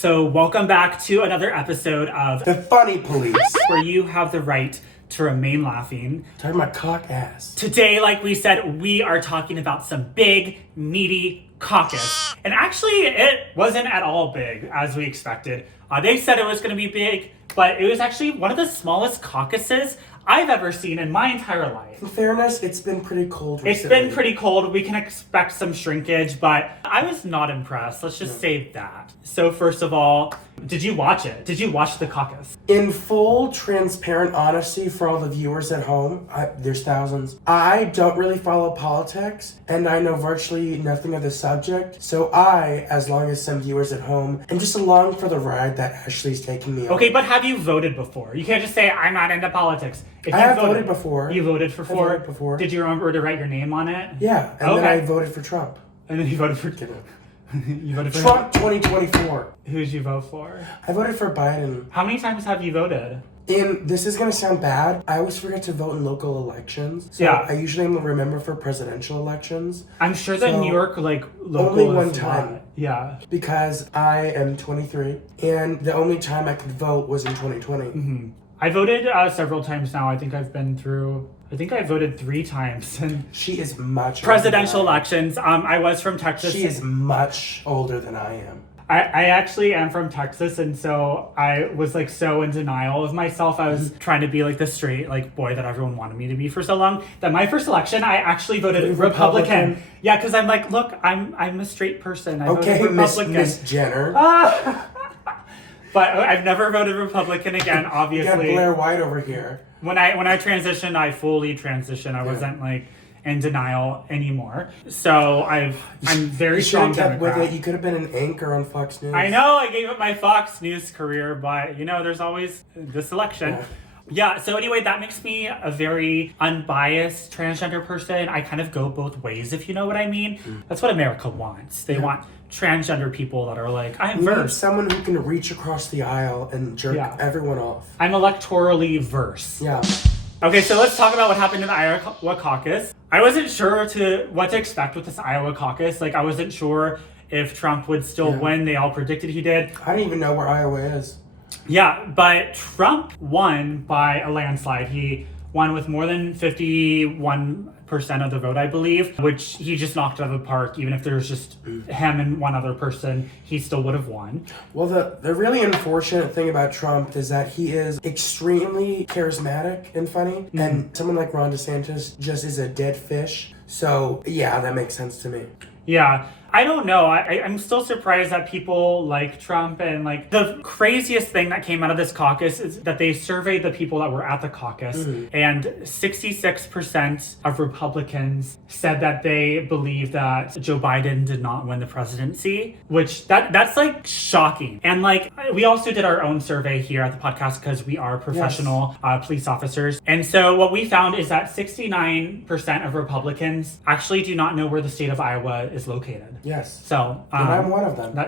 So welcome back to another episode of The Funny Police, where you have the right to remain laughing. Talking about cock ass. Today, like we said, we are talking about some big, meaty caucus. And actually, it wasn't at all big as we expected. They said it was going to be big, but it was actually one of the smallest caucuses I've ever seen in my entire life. In fairness, it's been pretty cold recently. It's been pretty cold. We can expect some shrinkage, but I was not impressed. Let's just say that. So first of all, did you watch it? Did you watch the caucus? In full transparent honesty for all the viewers at home, there's thousands, I don't really follow politics, and I know virtually nothing of the subject, so I, as long as some viewers at home, am just along for the ride that Ashley's taking me on. Okay, but have you voted before? You can't just say, I'm not into politics. If I you have voted before. You voted for I four? voted before. Did you remember to write your name on it? Yeah, and then I voted for Trump. And then you voted for... You voted for Trump 2024. Who'd you vote for? I voted for Biden. How many times have you voted? This is going to sound bad. I always forget to vote in local elections. So yeah. I usually remember for presidential elections. I'm sure that New York, local only one time. Yeah. Because I am 23, and the only time I could vote was in 2020. Mm-hmm. I voted several times now. I think I voted 3 times. She is much presidential elections. I was from Texas. She is much older than I am. I actually am from Texas, and so I was like so in denial of myself. I was trying to be like the straight boy that everyone wanted me to be for so long that my first election I actually voted Republican. Yeah, because I'm like, look, I'm a straight person. I voted Republican. Miss Jenner. But I've never voted Republican again. Obviously, you got Blair White over here. When I transitioned, I fully transitioned. I wasn't in denial anymore. So I'm very strong Democrat. With it. You could have been an anchor on Fox News. I know, I gave up my Fox News career, but there's always this election. Yeah, so anyway, that makes me a very unbiased transgender person. I kind of go both ways, if you know what I mean. That's what America wants. They want transgender people that are like, I'm verse. Someone who can reach across the aisle and jerk everyone off. I'm electorally verse. Yeah. Okay, so let's talk about what happened in the Iowa Caucus. I wasn't sure what to expect with this Iowa Caucus. I wasn't sure if Trump would still win. They all predicted he did. I don't even know where Iowa is. Yeah, but Trump won by a landslide. He won with more than 51% of the vote, I believe, which he just knocked out of the park. Even if there was just him and one other person, he still would have won. Well, the really unfortunate thing about Trump is that he is extremely charismatic and funny, and someone like Ron DeSantis just is a dead fish. So, yeah, that makes sense to me. Yeah. I don't know. I'm still surprised that people like Trump, and the craziest thing that came out of this caucus is that they surveyed the people that were at the caucus, and 66% of Republicans said that they believe that Joe Biden did not win the presidency, which that's shocking. And we also did our own survey here at the podcast because we are professional police officers. And so what we found is that 69% of Republicans actually do not know where the state of Iowa is located. Yes. So, and I'm one of them.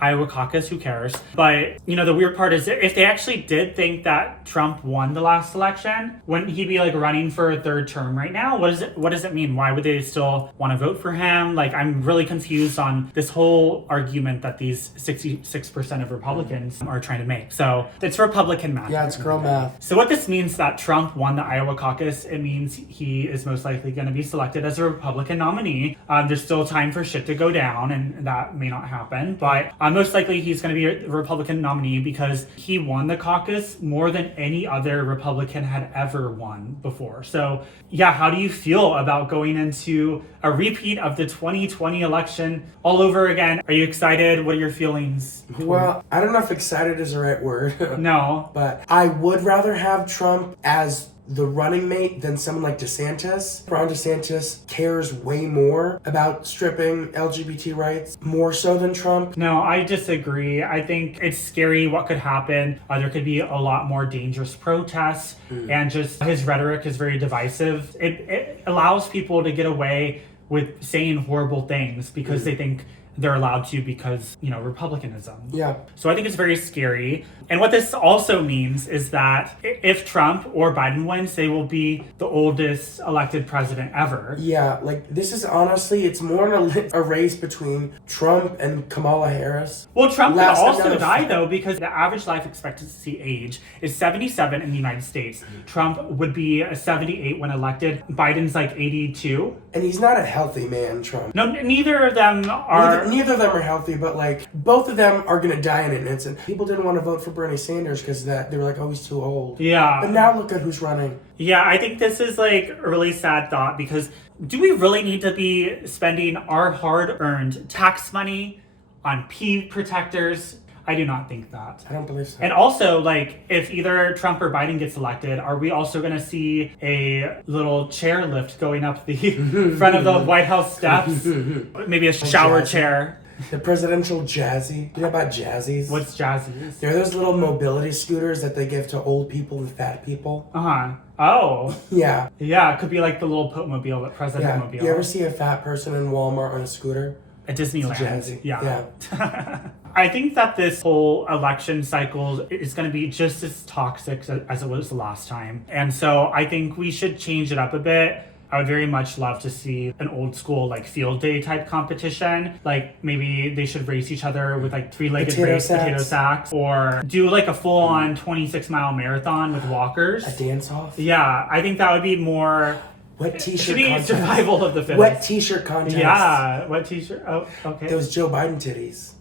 Iowa Caucus, who cares? But, the weird part is if they actually did think that Trump won the last election, wouldn't he be running for a third term right now? What does it mean? Why would they still want to vote for him? I'm really confused on this whole argument that these 66% of Republicans are trying to make. So it's Republican math. Yeah, it's girl math. So what this means that Trump won the Iowa Caucus, it means he is most likely going to be selected as a Republican nominee. There's still time for shit to go down, and that may not happen, but most likely he's going to be a Republican nominee because he won the caucus more than any other Republican had ever won before. So yeah, how do you feel about going into a repeat of the 2020 election all over again? Are you excited? What are your feelings? Well, I don't know if excited is the right word. No. But I would rather have Trump as the running mate than someone like DeSantis. Ron DeSantis cares way more about stripping LGBT rights, more so than Trump. No, I disagree. I think it's scary what could happen. There could be a lot more dangerous protests, and just his rhetoric is very divisive. It allows people to get away with saying horrible things because they think they're allowed to because, Republicanism. Yeah. So I think it's very scary. And what this also means is that if Trump or Biden wins, they will be the oldest elected president ever. Yeah, this is honestly, it's more a race between Trump and Kamala Harris. Well, Trump could also die, though, because the average life expectancy age is 77 in the United States. Trump would be 78 when elected. Biden's 82. And he's not a healthy man, Trump. No, neither of them are. Neither of them are healthy, but both of them are going to die in an instant. People didn't want to vote for Bernie Sanders because they were like, oh, he's too old. Yeah. But now look at who's running. Yeah, I think this is a really sad thought because do we really need to be spending our hard-earned tax money on pee protectors? I do not think that. I don't believe so. And also, if either Trump or Biden gets elected, are we also going to see a little chair lift going up the front of the White House steps? Maybe a shower chair. The presidential jazzy. You know about jazzies? What's jazzies? They're those little mobility scooters that they give to old people and fat people. Uh-huh. Oh. Yeah. Yeah, it could be like the little Pope mobile, but president mobile. You ever see a fat person in Walmart on a scooter? At Disneyland. Jazzy. Yeah. I think that this whole election cycle is going to be just as toxic as it was the last time. And so I think we should change it up a bit. I would very much love to see an old school field day type competition. Maybe they should race each other with three-legged potato sacks, or do a full-on 26-mile marathon with walkers. A dance-off? Yeah, I think that would be more... Wet t-shirt should be contest. Survival of the fittest. Wet t-shirt contest. Yeah, wet t-shirt. Oh, okay. Those Joe Biden titties.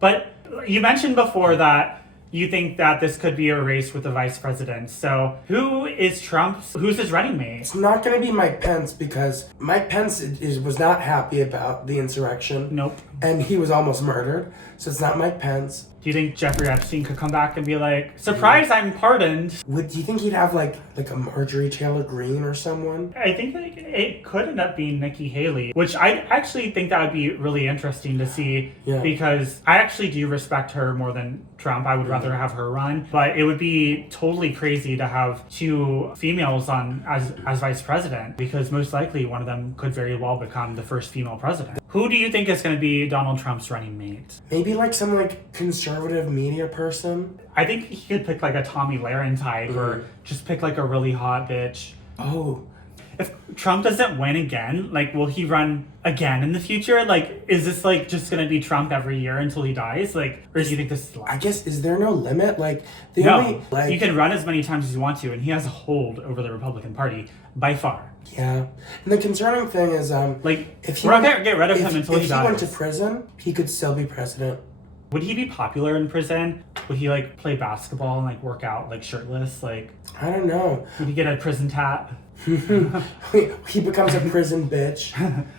But you mentioned before that you think that this could be a race with the vice president. So who is Trump's? Who's his running mate? It's not going to be Mike Pence because Mike Pence was not happy about the insurrection. Nope. And he was almost murdered. So it's not Mike Pence. Do you think Jeffrey Epstein could come back and be like, surprise, I'm pardoned? Do you think he'd have like a Marjorie Taylor Greene or someone? I think it could end up being Nikki Haley, which I actually think that would be really interesting to see because I actually do respect her more than Trump. I would rather have her run, but it would be totally crazy to have two females on as vice president because most likely one of them could very well become the first female president. Who do you think is going to be Donald Trump's running mate? Maybe some conservative media person. I think he could pick a Tomi Lahren type or just pick a really hot bitch. Oh. If Trump doesn't win again, will he run again in the future? Is this just gonna be Trump every year until he dies? Or do you think this is I guess, is there no limit? You can run as many times as you want to, and he has a hold over the Republican Party by far. Yeah. And the concerning thing is, if we're not gonna get rid of him until he dies. If he went to prison, he could still be president. Would he be popular in prison? Would he play basketball and work out shirtless? I don't know. Would he get a prison tat? He becomes a prison bitch.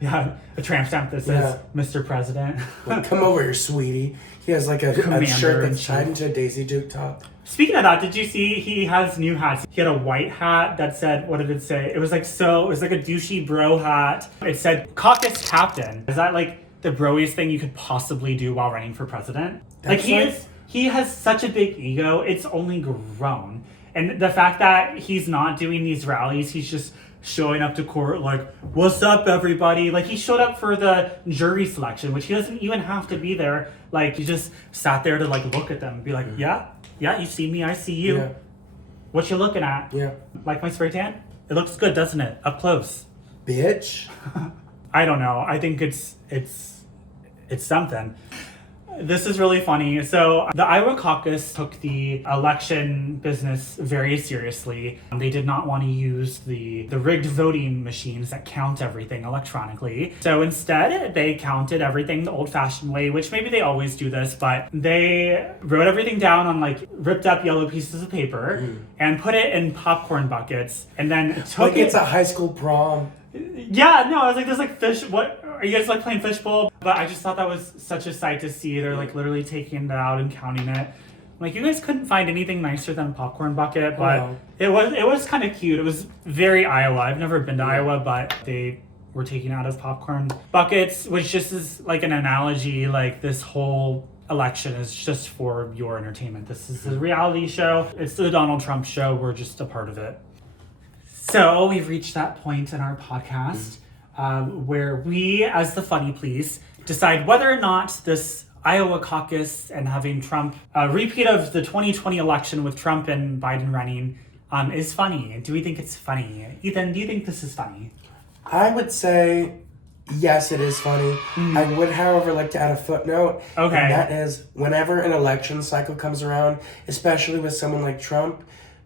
Yeah, a tramp stamp that says Mr. President. Come over here, sweetie. He has a shirt that's tied into a Daisy Duke top. Speaking of that, did you see he has new hats? He had a white hat that said, what did it say? It was it was a douchey bro hat. It said caucus captain. Is that the broiest thing you could possibly do while running for president? He has such a big ego, it's only grown. And the fact that he's not doing these rallies, he's just showing up to court what's up, everybody? He showed up for the jury selection, which he doesn't even have to be there. He just sat there to look at them and be like, yeah, you see me, I see you. Yeah. What you looking at? Yeah. Like my spray tan? It looks good, doesn't it? Up close. Bitch. I don't know. I think it's something. This is really funny. So the Iowa Caucus took the election business very seriously. They did not want to use the rigged voting machines that count everything electronically. So instead, they counted everything the old-fashioned way, which maybe they always do this, but they wrote everything down on ripped up yellow pieces of paper and put it in popcorn buckets and then took it. It's a high school prom. Yeah, no, I was there's fish. What are you guys playing fishbowl? But I just thought that was such a sight to see. They're literally taking it out and counting it. You guys couldn't find anything nicer than a popcorn bucket, but it was kind of cute. It was very Iowa. I've never been to Iowa, but they were taking out of popcorn buckets, which just is an analogy. This whole election is just for your entertainment. This is a reality show. It's the Donald Trump show. We're just a part of it. So we've reached that point in our podcast where we, as the Funny Please, decide whether or not this Iowa caucus and having Trump, a repeat of the 2020 election with Trump and Biden running, is funny. Do we think it's funny? Ethan, do you think this is funny? I would say yes, it is funny. I would, however, like to add a footnote. Okay. And that is, whenever an election cycle comes around, especially with someone like Trump,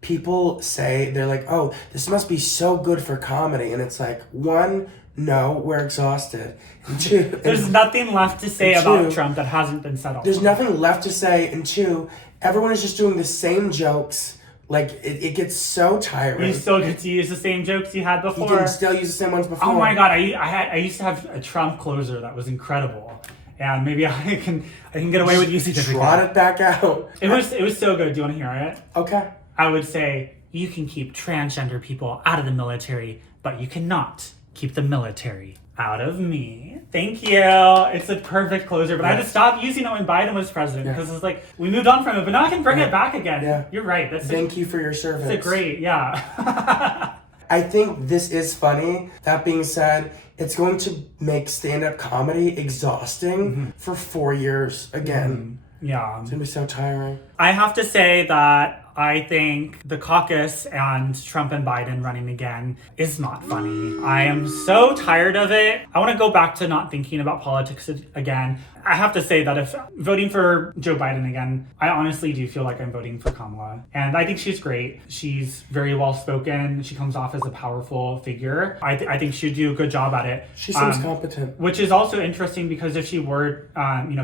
people say, they're like, oh, this must be so good for comedy. And it's like, one, no, we're exhausted. And two, There's nothing left to say about Trump that hasn't been said already. There's nothing left to say. And two, everyone is just doing the same jokes. Like, it gets so tiring. You still get to use the same jokes you had before. You can still use the same ones before. Oh my god, I used to have a Trump closer that was incredible. And maybe I can get away with using it again. Trot it back out. It was so good. Do you want to hear it? Okay. I would say, you can keep transgender people out of the military, but you cannot keep the military out of me. Thank you. It's a perfect closer, but I had to stop using it when Biden was president because it's like, we moved on from it, but now I can bring it back again. Yeah. You're right. Thank you for your service. That's a great, yeah. I think this is funny. That being said, it's going to make stand-up comedy exhausting for 4 years again. Yeah. It's going to be so tiring. I have to say that I think the caucus and Trump and Biden running again is not funny. I am so tired of it. I want to go back to not thinking about politics again. I have to say that if voting for Joe Biden again, I honestly do feel like I'm voting for Kamala. And I think she's great. She's very well spoken. She comes off as a powerful figure. I think she'd do a good job at it. She seems competent. Which is also interesting because if she were,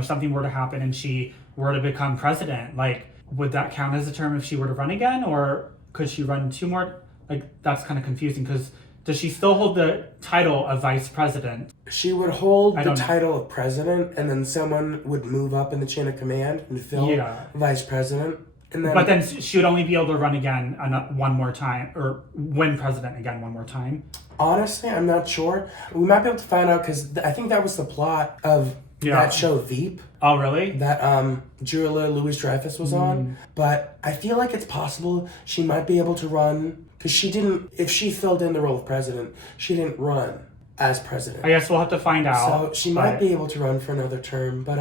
something were to happen and she were to become president, like, would that count as a term if she were to run again? Or could she run two more? Like, that's kind of confusing because does she still hold the title of vice president? She would hold the title of president, and then someone would move up in the chain of command and fill vice president. And then, but then she would only be able to run again one more time, or win president again one more time. Honestly, I'm not sure. We might be able to find out because I think that was the plot of that show Veep. Oh, really? That Julia Louis-Dreyfus was on. But I feel like it's possible she might be able to run because she didn't. If she filled in the role of president, she didn't run as president. I guess we'll have to find out. So she might be able to run for another term. But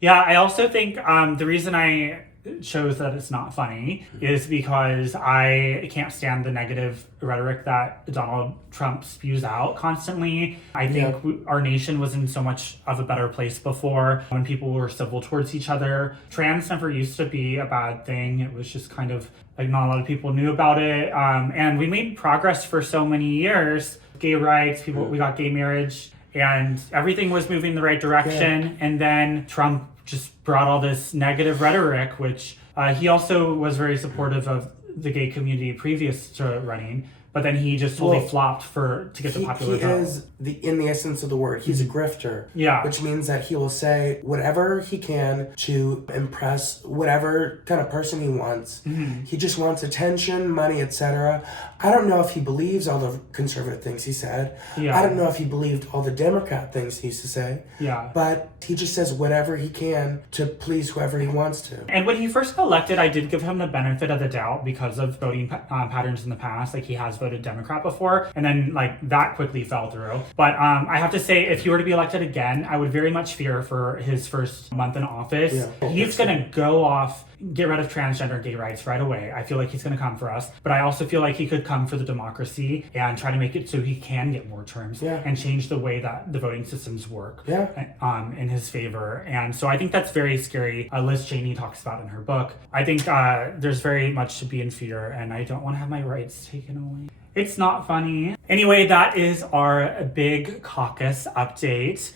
yeah, I also think the reason I chose that it's not funny is because I can't stand the negative rhetoric that Donald Trump spews out constantly. I think our nation was in so much of a better place before when people were civil towards each other. Trans never used to be a bad thing. It was just kind of like not a lot of people knew about it. And we made progress for so many years. Gay rights, we got gay marriage, and everything was moving in the right direction. Yeah. And then Trump just brought all this negative rhetoric, which he also was very supportive of the gay community previous to running, but then he just totally flopped to get the popular vote. He is, in the essence of the word, he's a grifter. Yeah. Which means that he will say whatever he can to impress whatever kind of person he wants. He just wants attention, money, etc. I don't know if he believes all the conservative things he said. Yeah. I don't know if he believed all the Democrat things he used to say. Yeah. But he just says whatever he can to please whoever he wants to. And when he first got elected, I did give him the benefit of the doubt because of voting patterns in the past. Like, he has voted Democrat before, and then that quickly fell through. But I have to say, if he were to be elected again, I would very much fear for his first month in office. Yeah. He's gonna go off, get rid of transgender and gay rights right away. I feel like he's going to come for us, but I also feel like he could come for the democracy and try to make it so he can get more terms and change the way that the voting systems work in his favor. And so I think that's very scary. Liz Cheney talks about in her book. I think there's very much to be in fear, and I don't want to have my rights taken away. It's not funny. Anyway, that is our big caucus update.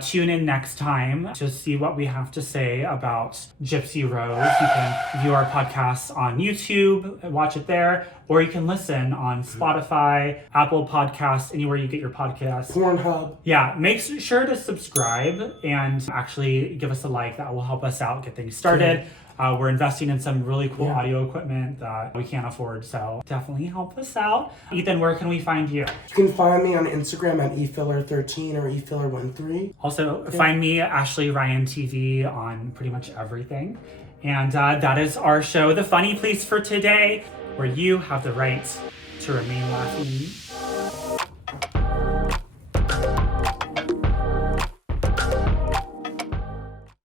Tune in next time to see what we have to say about Gypsy Rose. You can view our podcasts on YouTube, watch it there, or you can listen on Spotify, Apple Podcasts, anywhere you get your podcasts. Pornhub. Yeah, make sure to subscribe and actually give us a like. That will help us out, get things started. We're investing in some really cool audio equipment that we can't afford, so definitely help us out. Ethan, where can we find you? You can find me on Instagram at efiller13 or efiller13. Also, find me at Ashley Ryan TV on pretty much everything. And that is our show, The Funny Place for today, where you have the right to remain laughing.